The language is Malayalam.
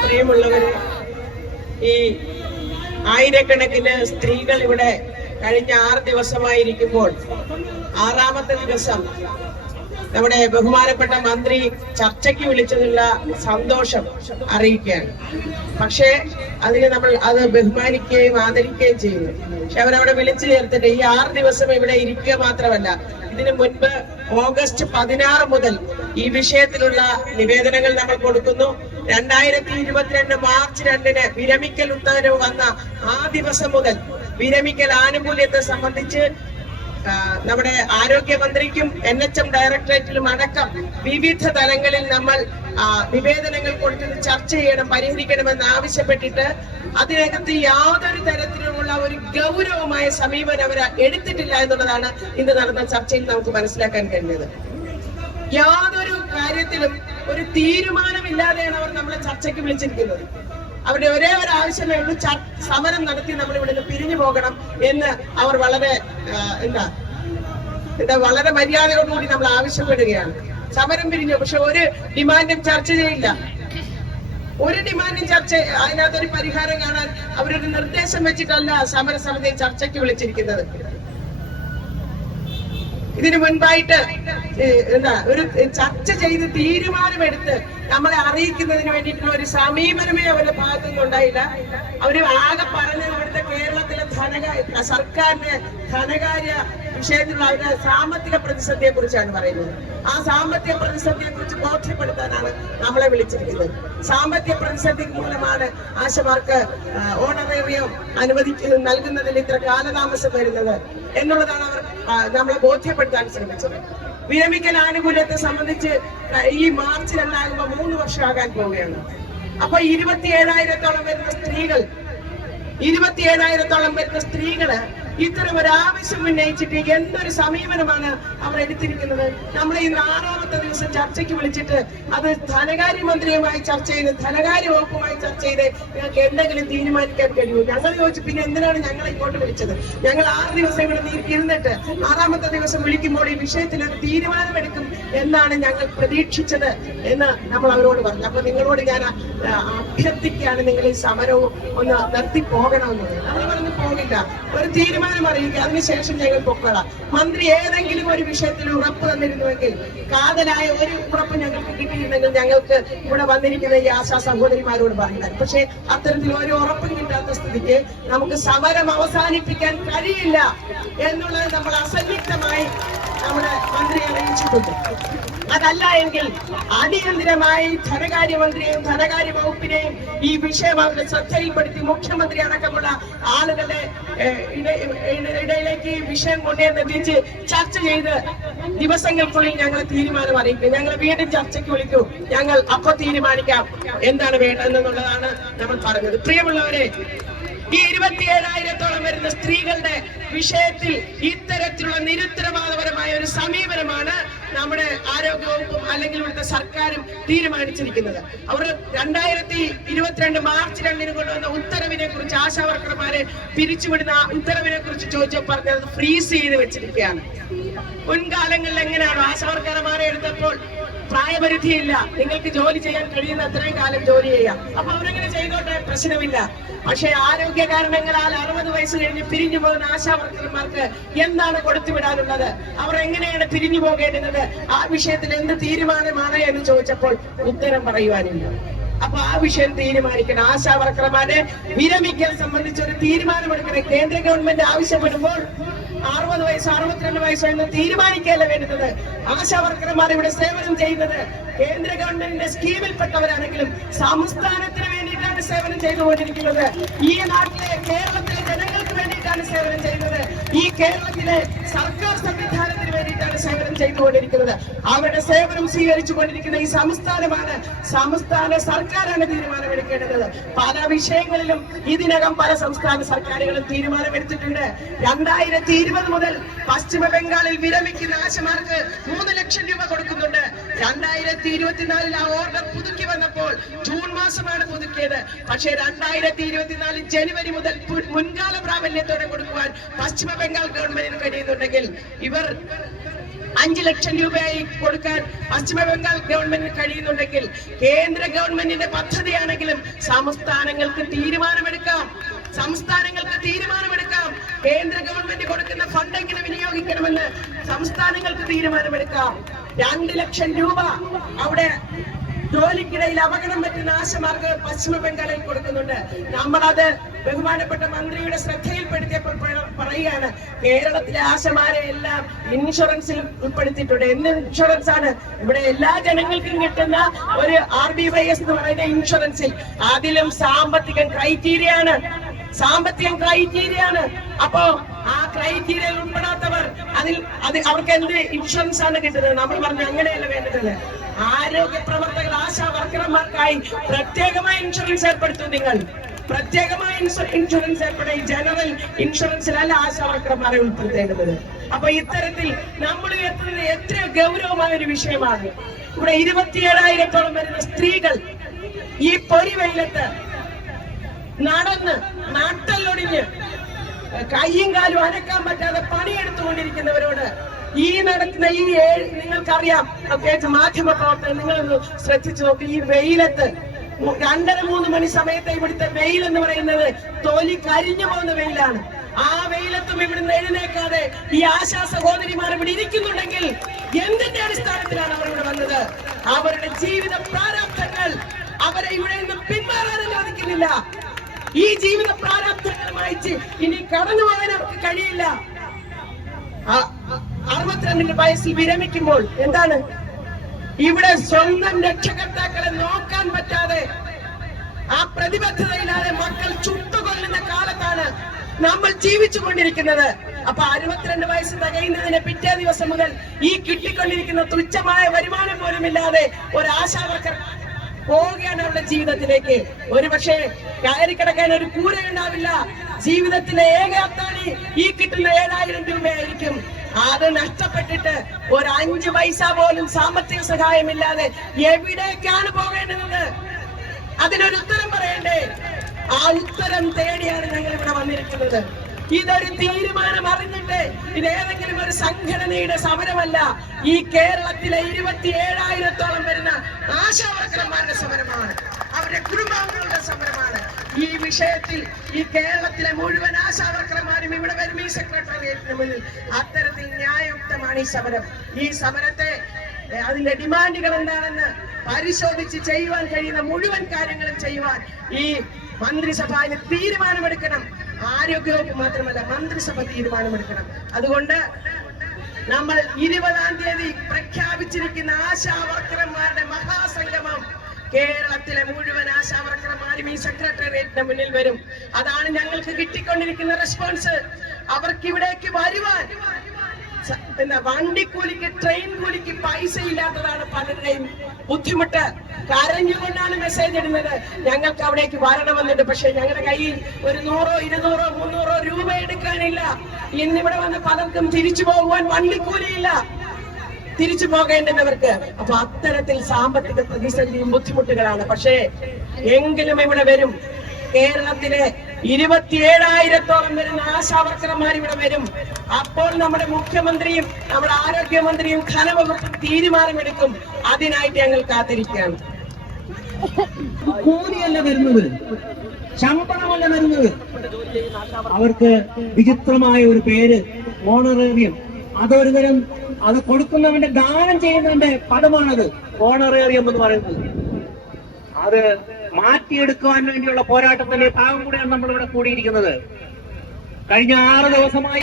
പ്രിയമുള്ളവരെ ഈ ആയിരക്കണക്കിന് സ്ത്രീകൾ ഇവിടെ കഴിഞ്ഞ ആറ് ദിവസമായിരിക്കുമ്പോൾ ആറാമത്തെ ദിവസം നമ്മുടെ ബഹുമാനപ്പെട്ട മന്ത്രി ചർച്ചയ്ക്ക് വിളിച്ചതിലുള്ള സന്തോഷം അറിയിക്കുകയാണ്. പക്ഷേ അതിന് നമ്മൾ അത് ബഹുമാനിക്കുകയും ആദരിക്കുകയും ചെയ്യുന്നു. പക്ഷെ അവരവിടെ വിളിച്ചു ചേർത്തിട്ട് ഈ ആറ് ദിവസം ഇവിടെ ഇരിക്കുക മാത്രമല്ല ഇതിനു മുൻപ് ഓഗസ്റ്റ് പതിനാറ് മുതൽ ഈ വിഷയത്തിലുള്ള നിവേദനങ്ങൾ നമ്മൾ കൊടുക്കുന്നു. രണ്ടായിരത്തി ഇരുപത്തിരണ്ട് മാർച്ച് രണ്ടിന് വിരമിക്കൽ ഉത്തരവ് വന്ന ആ ദിവസം മുതൽ വിരമിക്കൽ ആനുകൂല്യത്തെ സംബന്ധിച്ച് നമ്മുടെ ആരോഗ്യമന്ത്രിക്കും എൻ എച്ച് എം ഡയറക്ടറേറ്റിലും അടക്കം വിവിധ തലങ്ങളിൽ നമ്മൾ നിവേദനങ്ങൾ കൊടുത്തത് ചർച്ച ചെയ്യണം പരിഹരിക്കണമെന്ന് ആവശ്യപ്പെട്ടിട്ട് അതിനകത്ത് യാതൊരു തരത്തിലുമുള്ള ഒരു ഗൗരവമായ സമീപനം അവർ എടുത്തിട്ടില്ല എന്നുള്ളതാണ് ഇന്ന് നടന്ന ചർച്ചയിൽ നമുക്ക് മനസ്സിലാക്കാൻ കഴിഞ്ഞത്. യാതൊരു കാര്യത്തിലും ഒരു തീരുമാനമില്ലാതെയാണ് അവർ നമ്മളെ ചർച്ചയ്ക്ക് വിളിച്ചിരിക്കുന്നത്. അവരുടെ ഒരേ ഒരു ആവശ്യമേ ഉള്ളൂ. സമരം നടത്തി നമ്മൾ ഇവിടെ നിന്ന് പിരിഞ്ഞു പോകണം എന്ന് അവർ വളരെ എന്താ എന്താ വളരെ മര്യാദയോടുകൂടി നമ്മൾ ആവശ്യപ്പെടുകയാണ്. സമരം പിരിഞ്ഞു പക്ഷെ ഒരു ഡിമാൻഡും ചർച്ച ചെയ്യില്ല. ഒരു ഡിമാൻഡും ചർച്ച അതിനകത്തൊരു പരിഹാരം കാണാൻ അവരൊരു നിർദ്ദേശം വെച്ചിട്ടല്ല സമരസമിതി ചർച്ചയ്ക്ക് വിളിച്ചിരിക്കുന്നത്. ഇതിനു മുൻപായിട്ട് എന്താ ഒരു ചർച്ച ചെയ്ത് തീരുമാനമെടുത്ത് നമ്മളെ അറിയിക്കുന്നതിന് വേണ്ടിയിട്ടുള്ള ഒരു സമീപനമേ അവരുടെ ഭാഗത്തു നിന്നുണ്ടായില്ല അവർ ആകെ പറഞ്ഞത് ഇവിടുത്തെ കേരളത്തിലെ ധനകാര്യ സർക്കാരിന്റെ ധനകാര്യ വിഷയത്തിലുള്ള അവരുടെ സാമ്പത്തിക പ്രതിസന്ധിയെ കുറിച്ചാണ് പറയുന്നത്. ആ സാമ്പത്തിക പ്രതിസന്ധിയെ കുറിച്ച് ബോധ്യപ്പെടുത്താനാണ് നമ്മളെ വിളിച്ചിരിക്കുന്നത്. സാമ്പത്തിക പ്രതിസന്ധി മൂലമാണ് ആശമാർക്ക് ഓണറേറിയം അനുവദിച്ച് നൽകുന്നതിൽ ഇത്ര കാലതാമസം വരുന്നത് എന്നുള്ളതാണ് അവർ നമ്മളെ ബോധ്യപ്പെടുത്താൻ ശ്രമിച്ചത്. വിരമിക്കൽ ആനുകൂല്യത്തെ സംബന്ധിച്ച് ഈ മാർച്ച് രണ്ടാകുമ്പോൾ മൂന്ന് വർഷമാകാൻ പോവുകയാണ്. അപ്പൊ ഇരുപത്തി ഏഴായിരത്തോളം വരുന്ന സ്ത്രീകൾ ഇരുപത്തി ഏഴായിരത്തോളം വരുന്ന സ്ത്രീകൾ ഇത്തരം ഒരു ആവശ്യം ഉന്നയിച്ചിട്ട് എന്തൊരു സമീപനമാണ് അവർ എടുത്തിരിക്കുന്നത്? നമ്മൾ ഇന്ന് ആറാമത്തെ ദിവസം ചർച്ചയ്ക്ക് വിളിച്ചിട്ട് അത് ധനകാര്യമന്ത്രിയുമായി ചർച്ച ചെയ്ത് ധനകാര്യ വകുപ്പുമായി ചർച്ച ചെയ്ത് ഞങ്ങൾക്ക് എന്തെങ്കിലും തീരുമാനിക്കാൻ കഴിയുമോ? ഞങ്ങൾ ചോദിച്ചു പിന്നെ എന്തിനാണ് ഞങ്ങൾ ഇങ്ങോട്ട് വിളിച്ചത്? ഞങ്ങൾ ആറ് ദിവസം ഇവിടെ ഇരുന്നിട്ട് ആറാമത്തെ ദിവസം വിളിക്കുമ്പോൾ ഈ വിഷയത്തിൽ ഒരു തീരുമാനമെടുക്കും എന്നാണ് ഞങ്ങൾ പ്രതീക്ഷിച്ചത് എന്ന് നമ്മൾ അവരോട് പറഞ്ഞു. അപ്പൊ നിങ്ങളോട് ഞാൻ അഭ്യർത്ഥിക്കുകയാണ് നിങ്ങൾ ഈ സമരവും ഒന്ന് നിർത്തി പോകണമെന്ന്. നമ്മൾ പറഞ്ഞു പോകില്ല. ഒരു തീരുമാനം അറിയിക്കുക. അതിനുശേഷം ഞങ്ങൾ പൊക്കോളാം. മന്ത്രി ഏതെങ്കിലും ഒരു വിഷയത്തിൽ ഉറപ്പ് തന്നിരുന്നുവെങ്കിൽ കാതലായ ഒരു ഉറപ്പ് ഞങ്ങൾക്ക് കിട്ടിയിരുന്നെങ്കിൽ ഞങ്ങൾക്ക് ഇവിടെ വന്നിരിക്കുന്ന ഈ ആശാ സഹോദരിമാരോട് പറയുന്നത്. പക്ഷേ അത്തരത്തിൽ ഒരു ഉറപ്പും കിട്ടാത്ത സ്ഥിതിക്ക് നമുക്ക് സമരം അവസാനിപ്പിക്കാൻ കഴിയില്ല എന്നുള്ളത് നമ്മൾ അസന്നിഗ്ധമായി നമ്മുടെ മന്ത്രി അറിയിച്ചിട്ടുണ്ട്. അതല്ല എങ്കിൽ അടിയന്തിരമായി ധനകാര്യമന്ത്രിയെയും ധനകാര്യ വകുപ്പിനെയും ഈ വിഷയം അവരുടെ ശ്രദ്ധയിൽപ്പെടുത്തി മുഖ്യമന്ത്രി അടക്കമുള്ള ആളുകളെ ഇടയിലേക്ക് ഈ വിഷയം കൊണ്ടുവന്നെത്തിച്ച് ചർച്ച ചെയ്ത് ദിവസങ്ങൾക്കുള്ളിൽ ഞങ്ങൾ തീരുമാനം അറിയിക്കും. ഞങ്ങൾ വീണ്ടും ചർച്ചയ്ക്ക് വിളിക്കൂ. ഞങ്ങൾ അപ്പൊ തീരുമാനിക്കാം എന്താണ് വേണ്ടതെന്നുള്ളതാണ് നമ്മൾ പറഞ്ഞത്. പ്രിയമുള്ളവരെ ഈ ഇരുപത്തിയേഴായിരത്തോളം വരുന്ന സ്ത്രീകളുടെ വിഷയത്തിൽ ഇത്തരത്തിലുള്ള നിരുത്തരവാദപരമായ ഒരു സമീപനമാണ് നമ്മുടെ ആരോഗ്യവകുപ്പും അല്ലെങ്കിൽ ഇവിടുത്തെ സർക്കാരും തീരുമാനിച്ചിരിക്കുന്നത്. അവർ രണ്ടായിരത്തി ഇരുപത്തിരണ്ട് മാർച്ച് രണ്ടിന് കൊണ്ടുവന്ന ഉത്തരവിനെ കുറിച്ച് ആശാവർക്കർമാരെ പിരിച്ചുവിടുന്ന ഉത്തരവിനെ കുറിച്ച് ചോദിച്ചു പറഞ്ഞത് ഫ്രീസ് ചെയ്ത് വെച്ചിരിക്കുകയാണ്. മുൻകാലങ്ങളിൽ എങ്ങനെയാണ് ആശാവർക്കർമാരെ എടുത്തപ്പോൾ പ്രായപരിധിയില്ല. നിങ്ങൾക്ക് ജോലി ചെയ്യാൻ കഴിയുന്ന അത്രയും കാലം ജോലി ചെയ്യാം അപ്പൊ അവരങ്ങനെ ചെയ്തോട്ടെ പ്രശ്നമില്ല. പക്ഷേ ആരോഗ്യ കാരണങ്ങളാൽ അറുപത് വയസ്സ് കഴിഞ്ഞ് പിരിഞ്ഞു പോകുന്ന ആശാ വർക്കർമാർക്ക് എന്താണ് കൊടുത്തുവിടാനുള്ളത് അവർ എങ്ങനെയാണ് പിരിഞ്ഞു പോകേണ്ടുന്നത് ആ വിഷയത്തിൽ എന്ത് തീരുമാനമാണ് എന്ന് ചോദിച്ചപ്പോൾ ഉത്തരം പറയുവാനില്ല. അപ്പൊ ആ വിഷയം തീരുമാനിക്കണം. ആശാ വർക്കർമാരെ വിരമിക്കൽ സംബന്ധിച്ച് ഒരു തീരുമാനമെടുക്കണം. കേന്ദ്ര ഗവൺമെന്റ് ആവശ്യപ്പെടുമ്പോൾ അറുപത് വയസ്സ് അറുപത്തിരണ്ട് വയസ്സ് എന്ന് തീരുമാനിക്കുകയല്ല വേണ്ടുന്നത് ആശാവർക്കർമാർ ഇവിടെ സേവനം ചെയ്യുന്നത് കേന്ദ്ര ഗവൺമെന്റിന്റെ സ്കീമിൽപ്പെട്ടവരാണെങ്കിലും സംസ്ഥാനത്തിന് വേണ്ടിയിട്ടാണ് സേവനം ചെയ്തുകൊണ്ടിരിക്കുന്നത്. ഈ നാട്ടിലെ കേരളത്തിലെ ജനങ്ങൾക്ക് വേണ്ടിയിട്ടാണ് സേവനം ചെയ്യുന്നത്. ഈ കേരളത്തിലെ സർക്കാർ സംവിധാനത്തിന് വേണ്ടിയിട്ടാണ് സേവനം ചെയ്തുകൊണ്ടിരിക്കുന്നത്. അവരുടെ സേവനം സ്വീകരിച്ചു കൊണ്ടിരിക്കുന്ന ഈ സംസ്ഥാനമാണ്. സംസ്ഥാന സർക്കാരാണ് തീരുമാനമെടുക്കേണ്ടത്. പല വിഷയങ്ങളിലും ഇതിനകം പല സംസ്ഥാന സർക്കാരുകളും തീരുമാനമെടുത്തിട്ടുണ്ട്. രണ്ടായിരത്തി ഇരുപത് മുതൽ പശ്ചിമ ബംഗാളിൽ വിരമിക്കുന്ന ആശമാർക്ക് മൂന്ന് ലക്ഷം രൂപ കൊടുക്കുന്നുണ്ട്. രണ്ടായിരത്തി ഇരുപത്തിനാലിൽ ആ ഓർഡർ പുതുക്കി വന്നപ്പോൾ ജൂൺ മാസമാണ് പുതുക്കിയത്. പക്ഷേ രണ്ടായിരത്തി ഇരുപത്തിനാലിൽ ജനുവരി മുതൽ മുൻകാല പ്രാബല്യത്തോടെ കൊടുക്കുവാൻ പശ്ചിമ ബംഗാൾ ഗവൺമെന്റിന് കഴിയുന്നുണ്ടെങ്കിൽ ഇവർ അഞ്ചു ലക്ഷം രൂപയായി കൊടുക്കാൻ പശ്ചിമ ബംഗാൾ ഗവൺമെന്റിന് കഴിയുന്നുണ്ടെങ്കിൽ കേന്ദ്ര ഗവൺമെന്റിന്റെ പദ്ധതിയാണെങ്കിലും സംസ്ഥാനങ്ങൾക്ക് തീരുമാനമെടുക്കാം. സംസ്ഥാനങ്ങൾക്ക് തീരുമാനമെടുക്കാം. കേന്ദ്ര ഗവൺമെന്റ് കൊടുക്കുന്ന ഫണ്ട് എങ്ങനെ വിനിയോഗിക്കണമെന്ന് സംസ്ഥാനങ്ങൾക്ക് തീരുമാനമെടുക്കാം. രണ്ട് ലക്ഷം രൂപ അവിടെ ജോലിക്കിടയിൽ അപകടം പറ്റുന്ന ആശമാർക്ക് പശ്ചിമ ബംഗാളിൽ കൊടുക്കുന്നുണ്ട്. നമ്മളത് ബഹുമാനപ്പെട്ട മന്ത്രിയുടെ ശ്രദ്ധയിൽപ്പെടുത്തിയപ്പോൾ പറയുകയാണ് കേരളത്തിലെ ആശമാരെ എല്ലാം ഇൻഷുറൻസിൽ ഉൾപ്പെടുത്തിയിട്ടുണ്ട്. എന്ത് ഇൻഷുറൻസ് ആണ് ഇവിടെ എല്ലാ ജനങ്ങൾക്കും കിട്ടുന്ന ഒരു ആർ ബി വൈ എസ് എന്ന് പറയുന്ന ഇൻഷുറൻസിൽ. അതിലും സാമ്പത്തികം ക്രൈറ്റീരിയ ആണ്. സാമ്പത്തികം ക്രൈറ്റീരിയ ആണ്. അപ്പോ ആ ക്രൈറ്റീരിയയിൽ ഉൾപ്പെടാത്തവർ അതിൽ അത് അവർക്ക് എന്ത് ഇൻഷുറൻസ് ആണ് കിട്ടുന്നത്? നമ്മൾ പറഞ്ഞു അങ്ങനെയല്ല വേണ്ടത്. ആരോഗ്യ പ്രവർത്തകർ ആശാ വർക്കർമാർക്കായി പ്രത്യേകമായി ഇൻഷുറൻസ് ഏർപ്പെടുത്തും നിങ്ങൾ. പ്രത്യേകമായി ഇൻഷുറൻസ് ഏർപ്പെടെ. ജനറൽ ഇൻഷുറൻസിലല്ല ആശാ വർക്കർമാരെ ഉൾപ്പെടുത്തേണ്ടത്. അപ്പൊ ഇത്തരത്തിൽ നമ്മൾ ഉയർത്തുന്നത് എത്ര ഗൗരവമായ ഒരു വിഷയമാണ്. ഇവിടെ ഇരുപത്തിയേഴായിരത്തോളം വരുന്ന സ്ത്രീകൾ ഈ പൊരി വെയിലത്ത് നടന്ന് നാട്ടല്ലൊടിഞ്ഞ് കയ്യും കാലും അനക്കാൻ പറ്റാതെ പണിയെടുത്തുകൊണ്ടിരിക്കുന്നവരോട് ഈ നടക്കുന്ന ഈ ഏഴ് നിങ്ങൾക്കറിയാം പ്രത്യേകിച്ച് മാധ്യമ പ്രവർത്തകർ നിങ്ങൾ ശ്രദ്ധിച്ചു നോക്കി. ഈ വെയിലത്ത് രണ്ടര മൂന്ന് മണി സമയത്ത് ഇവിടുത്തെ വെയിൽ എന്ന് പറയുന്നത് തൊലി കരിഞ്ഞു പോകുന്ന വെയിലാണ്. ആ വെയിലത്തും ഇവിടുന്ന് എഴുന്നേക്കാതെ ഈ ആശാ സഹോദരിമാർ ഇവിടെ ഇരിക്കുന്നുണ്ടെങ്കിൽ എന്തിന്റെ അടിസ്ഥാനത്തിലാണ് അവർ ഇവിടെ വന്നത്? അവരുടെ ജീവിത പ്രാരാബ്ദങ്ങൾ അവരെ ഇവിടെ നിന്ന് പിന്മാറാൻ അനുവദിക്കുന്നില്ല. ഈ ജീവിത പ്രാരാബ്ദങ്ങൾ വായിച്ച് ഇനി കടന്നു പോകാൻ അവർക്ക് കഴിയില്ല. അറുപത്തിരണ്ടിന്റെ വയസ്സിൽ വിരമിക്കുമ്പോൾ എന്താണ്? ഇവിടെ സ്വന്തം രക്ഷകർത്താക്കളെ നോക്കാൻ പറ്റാതെ ആ പ്രതിബദ്ധതയില്ലാതെ മക്കൾ ചുട്ടുകൊല്ലുന്ന കാലത്താണ് നമ്മൾ ജീവിച്ചു കൊണ്ടിരിക്കുന്നത് അപ്പൊ അറുപത്തിരണ്ട് വയസ്സ് തികയുന്നതിന് പിറ്റേ ദിവസം മുതൽ ഈ കിട്ടിക്കൊണ്ടിരിക്കുന്ന തുച്ഛമായ വരുമാനം പോലും ഇല്ലാതെ ഒരു ആശാവർക്കർ പോവുകയാണ് അവരുടെ ജീവിതത്തിലേക്ക്. ഒരുപക്ഷെ കയറി കിടക്കാൻ ഒരു കൂര ഉണ്ടാവില്ല ജീവിതത്തിലെ ഏക അത്താണി ഈ കിട്ടുന്ന ഏഴായിരം രൂപയായിരിക്കും. അത് നഷ്ടപ്പെട്ടിട്ട് ഒരു അഞ്ച് പൈസ പോലും സാമ്പത്തിക സഹായമില്ലാതെ എവിടേക്കാണ് പോകേണ്ടത്? അതിനൊരു ഉത്തരം പറയണ്ടേ. ആ ഉത്തരം തേടിയാണ് ഞങ്ങൾ ഇവിടെ വന്നിരിക്കുന്നത്. ഇതൊരു തീരുമാനം അറിഞ്ഞിട്ട് ഇത് ഏതെങ്കിലും ഒരു സംഘടനയുടെ സമരമല്ല. ഈ കേരളത്തിലെ ഇരുപത്തി ഏഴായിരത്തോളം വരുന്ന ആശാവർക്കർമാരുടെ സമരമാണ്. അവരുടെ കുടുംബാംഗങ്ങളുടെ സമരമാണ്. ഈ വിഷയത്തിൽ ഈ കേരളത്തിലെ മുഴുവൻ ആശാവർക്കർമാരും ഇവിടെ വരും ഈ സെക്രട്ടേറിയറ്റിന് മുന്നിൽ. അത്തരത്തിൽ ന്യായയുക്തമാണ് ഈ സമരം. ഈ സമരത്തെ അതിന്റെ ഡിമാൻഡുകൾ എന്താണെന്ന് പരിശോധിച്ച് ചെയ്യുവാൻ കഴിയുന്ന മുഴുവൻ കാര്യങ്ങളും ചെയ്യുവാൻ ഈ മന്ത്രിസഭ തീരുമാനമെടുക്കണം. ആരോഗ്യവകുപ്പ് മാത്രമല്ല മന്ത്രിസഭ തീരുമാനമെടുക്കണം. അതുകൊണ്ട് നമ്മൾ ഇരുപതാം തീയതി പ്രഖ്യാപിച്ചിരിക്കുന്ന ആശാവർക്കർമാരുടെ മഹാസംഗമം കേരളത്തിലെ മുഴുവൻ ആശാവർക്കർമാരും ഈ സെക്രട്ടേറിയറ്റിന് മുന്നിൽ വരും. അതാണ് ഞങ്ങൾക്ക് കിട്ടിക്കൊണ്ടിരിക്കുന്ന റെസ്പോൺസ്. അവർക്ക് ഇവിടേക്ക് വരുവാൻ പിന്നെ വണ്ടിക്കൂലിക്ക് ട്രെയിൻ കൂലിക്ക് പൈസ ഇല്ലാത്തതാണ് പലരുടെയും ബുദ്ധിമുട്ട്. കരഞ്ഞുകൊണ്ടാണ് മെസ്സേജ് ഇടുന്നത്. ഞങ്ങൾക്ക് അവിടേക്ക് വരണമെന്നുണ്ട് പക്ഷെ ഞങ്ങളുടെ കയ്യിൽ ഒരു നൂറോ ഇരുന്നൂറോ മുന്നൂറോ രൂപ എടുക്കാനില്ല. ഇന്നിവിടെ വന്ന് പലർക്കും തിരിച്ചു പോകുവാൻ വണ്ടിക്കൂലിയില്ല. തിരിച്ചു പോകേണ്ടുന്നവർക്ക്. അപ്പൊ അത്തരത്തിൽ സാമ്പത്തിക പ്രതിസന്ധിയും ബുദ്ധിമുട്ടുകളാണ്. പക്ഷേ എങ്കിലും ഇവിടെ വരും. കേരളത്തിലെ ഇരുപത്തിയേഴായിരത്തോളം വരുന്ന ആശാവർക്കർമാർ ഇവിടെ വരും. അപ്പോൾ നമ്മുടെ മുഖ്യമന്ത്രിയും നമ്മുടെ ആരോഗ്യമന്ത്രിയും ധനവകുപ്പും തീരുമാനമെടുക്കും. അതിനായിട്ട് ഞങ്ങൾ കാത്തിരിക്കുകയാണ്. കൂലിയല്ല വരുന്നത്. ശമ്പളമല്ല വരുന്നത്. അവർക്ക് വിചിത്രമായ ഒരു പേര് ഓണറേറിയം. അതൊരു തരം അത് കൊടുക്കുന്നവന്റെ ദാനം ചെയ്യുന്നവന്റെ പദമാണത് ഓണറേറിയം എന്ന് പറയുന്നത്. അത് മാറ്റിയെടുക്കുവാൻ വേണ്ടിയുള്ള പോരാട്ടത്തിന്റെ ഭാഗം കൂടെയാണ് നമ്മളിവിടെ കൂടിയിരിക്കുന്നത്. കഴിഞ്ഞ ആറ് ദിവസമായി